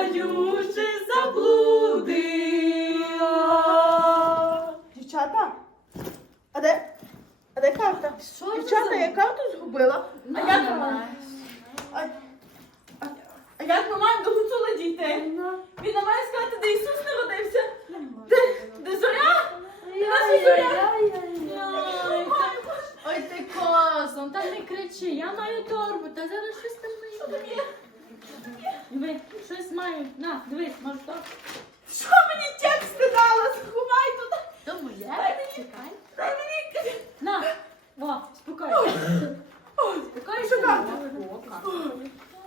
Заблукаючи, заблудила. Дівчата, а де? А де карта? Що Дівчата, я карту згубила. А ну, як ми маємо? А, а, а як ми до гуцула дійти? Ну. Він не має сказати, де Ісус народився. Де, де зоря? Де наша зоря? Ой, ти косом, та не кричи, я маю торбу, та зараз щось там не йде. Диви, щось маю. На, дивись, може то. Що мені текст сказала? Сховай тут. То моє. Дай мені. Чекай. Дай мені. На, о, спокійно. Ой, Спокійно. Що карта.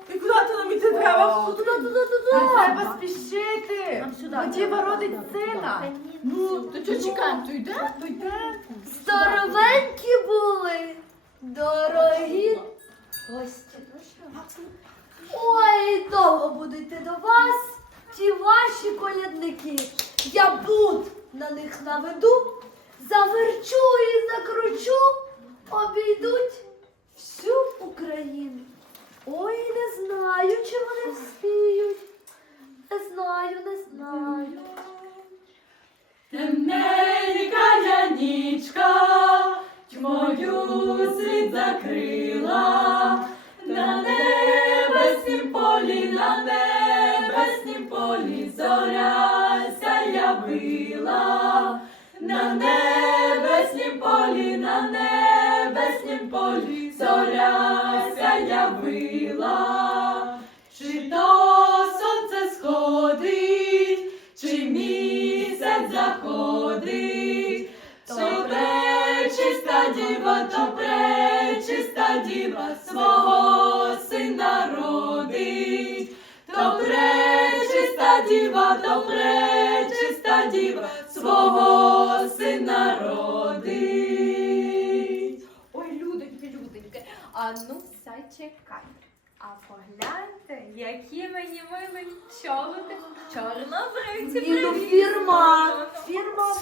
І куди то нам іти треба? Туди, туди, туди. Треба спішити. Нам сюди. Діва родить сина. Ну, то чого чекаємо? То йде? То йде. Здоровенькі були, дорогі гості. Ой, довго будете до вас, ті ваші колядники. Я буд на них наведу, заверчу і закручу, обійдуть явила, на небеснім полі, на небеснім полі зоря явила, чи то сонце сходить, чи місяць заходить, то пречиста діва, то пречиста діва свого сина зачекай. А погляньте, які мені милі чоботи. Чорнобривці. Ні, ну привіт. фірма. Ну, ну. Фірма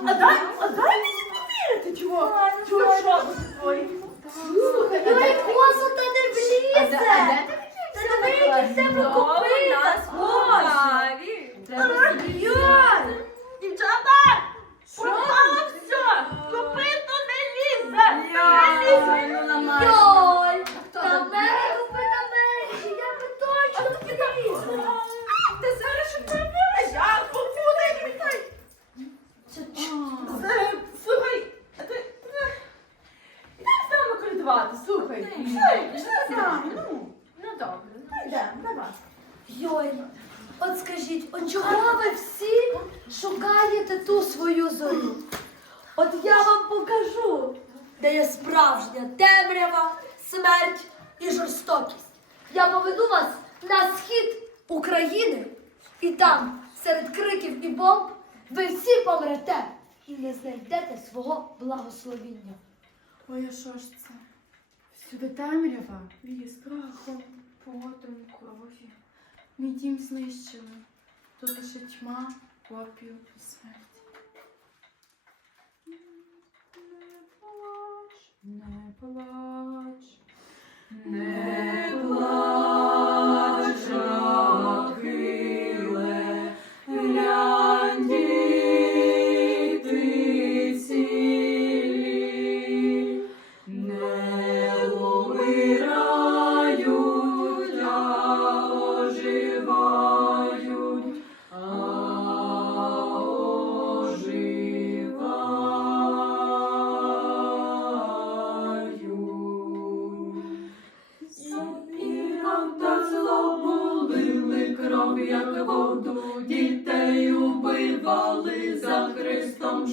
А дай, а дай мені повірити, чого? Чого твої? Слухай, а Ой, дай коса та не влізе. Та диви, які в тебе копита. Густаві. Ой, Дівчата! Пропало все! Копито не лізе! Не лізе! Йой, та мене копита менші, я би точно влізла. Ти зараз що прибереш? Я попутай! Це- Слухай, а ти... Йдемо з нами колядувати, слухай. Пішли, пішли з нами, ну. Ну добре. Йдемо, давай. Йой, от скажіть, от чого ви всі шукаєте ту свою зорю? От я вам покажу, де є справжня темрява, смерть і жорстокість. Я поведу вас на схід України, і там, серед криків і бомб, ви всі помрете і не знайдете свого благословіння. Ой, а що ж це? Всюди темрява, віє страхом, потом, кров'ю. Мій дім знищили. Тут лише тьма, попіл і смерть. Не плач, не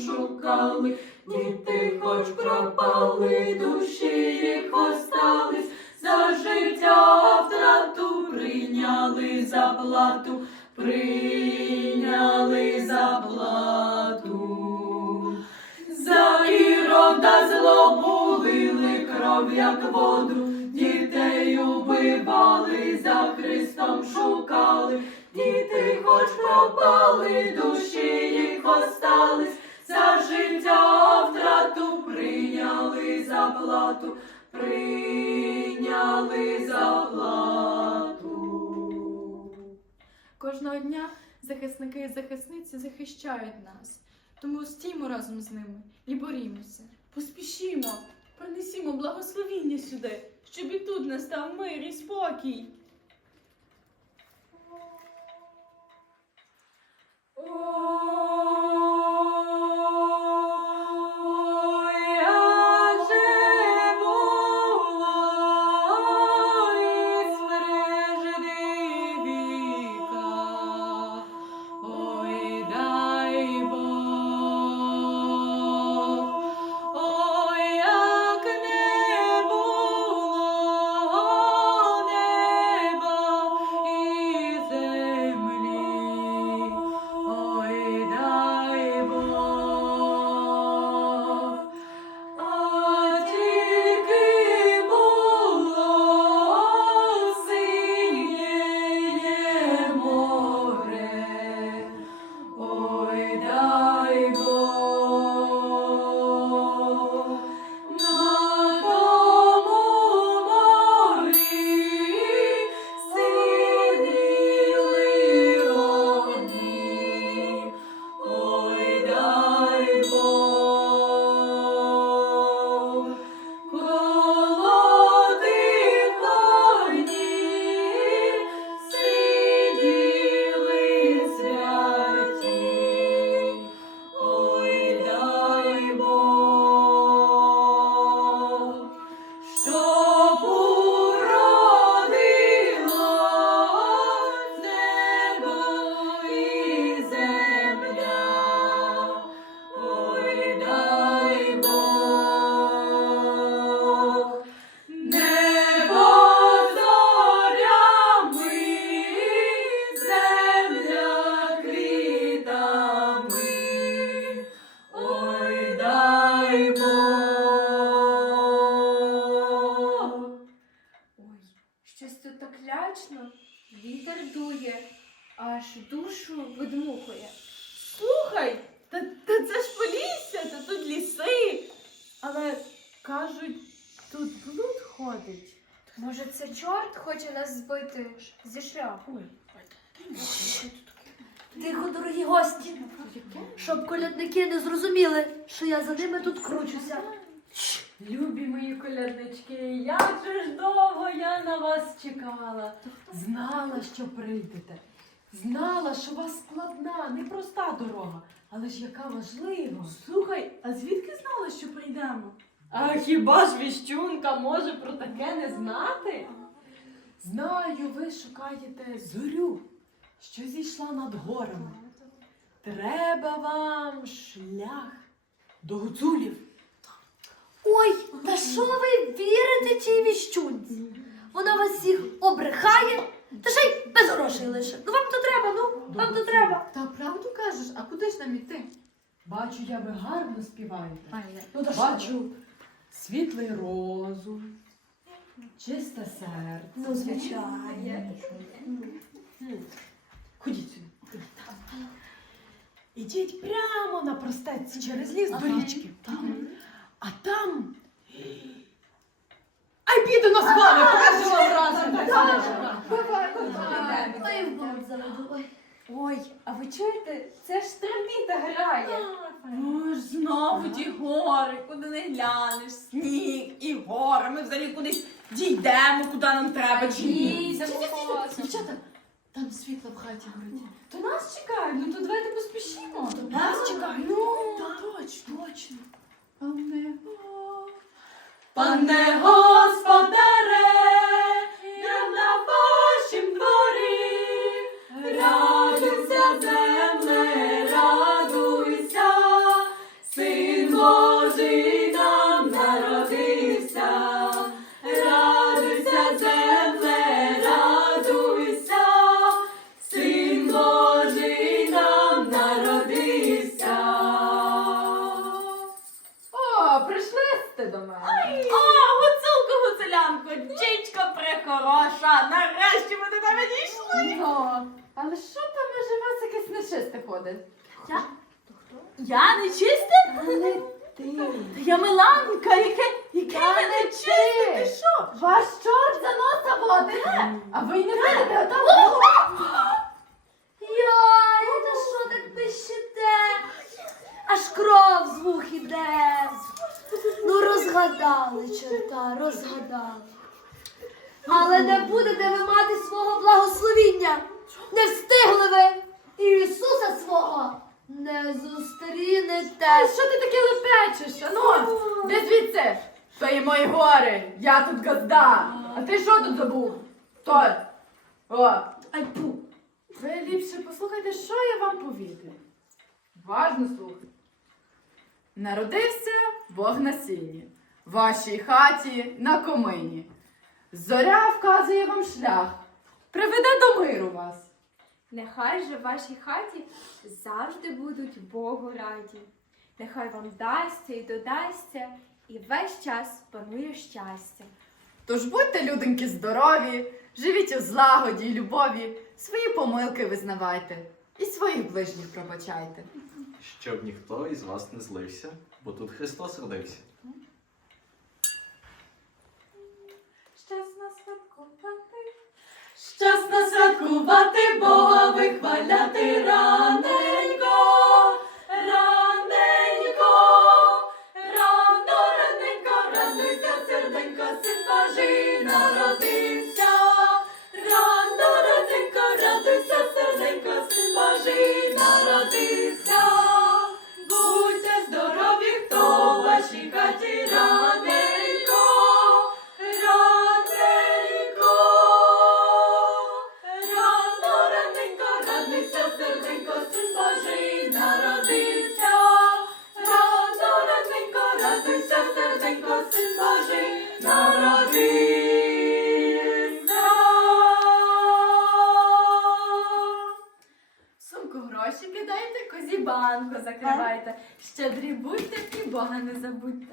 шукали, діти хоч пропали, душі їх остались, за життя втрату прийняли заплату, прийняли заплату. За ірода злобулили кров, як воду, дітей убивали, за Христом шукали, діти хоч пропали, душі їх остались, за життя втрату прийняли заплату, прийняли заплату. Кожного дня захисники і захисниці захищають нас. Тому стіймо разом з ними і борімося. Поспішімо, принесімо благословіння сюди, щоб і тут настав мир і спокій. Ой, видмухує. Слухай, та, та це ж Полісся, та тут ліси. Але кажуть, тут блуд ходить. Може, це чорт хоче нас збити зі шляху? Тихо, дорогі гості, щоб колядники не зрозуміли, що я за ними тут кручуся. Любі мої коляднички, як же ж довго я на вас чекала. Знала, що прийдете. Знала, що у вас складна, непроста дорога, але ж яка важлива. Слухай, а звідки знала, що прийдемо? А хіба ж віщунка може про таке не знати? Знаю, ви шукаєте зорю, що зійшла над горами. Треба вам шлях до гуцулів. Ой, та що ви вірите тій віщунці? Вона вас всіх обрехає, та ще й без грошей лише. То треба, ну, вам то треба. Та правду кажеш, а куди ж нам іти? Бачу, я ви гарно співаєте. Ну, та що Бачу світлий розум, чисте серце. Ну, звичайно. Хм. Ходіть сюди. Ідіть прямо на простець через ліс до річки. А там. Ай, піду на схові, покажу вам разом. Ой, в болот заведу. Ой. А ви чуєте? Це ж трембіта грає. Ну ж знову ті гори, куди не глянеш, сніг і гори. Ми взагалі кудись дійдемо, куди нам треба чи ні. Дівчата, там світло в хаті горить. То нас чекають, ну то давайте поспішимо. Нас чекають. Ну, точно, точно. Пане, Пане ходить. Я? Я не чистив? Не ти. Та я Миланка, яке, яке я не чистив, ти що? Ваш чорт за носа водить. А ви й не видите, ото було. Йой, та що так пищите? Аж кров з вух іде. Ну розгадали, черта, розгадали. Але не будете ви мати свого благословіння. Не встигли ви. Ісуса свого не зустрінете. Що ти таке лепечеш? Ану, де звідси? То є мої гори, я тут газда. А ти що тут забув? Той. О, Ай пу. ви ліпше послухайте, що я вам повідаю. Важно слухайте. Народився Бог на сіні, в вашій хаті на комині. Зоря вказує вам шлях, приведе до миру вас. Нехай же в вашій хаті завжди будуть Богу раді. Нехай вам дасться і додасться, і весь час панує щастя. Тож будьте, людоньки, здорові, живіть у злагоді й любові, свої помилки визнавайте і своїх ближніх пробачайте. Щоб ніхто із вас не злився, бо тут Христос родився. Щасно насвяткувати Бога, вихваляти раненько, Бога не забудьте.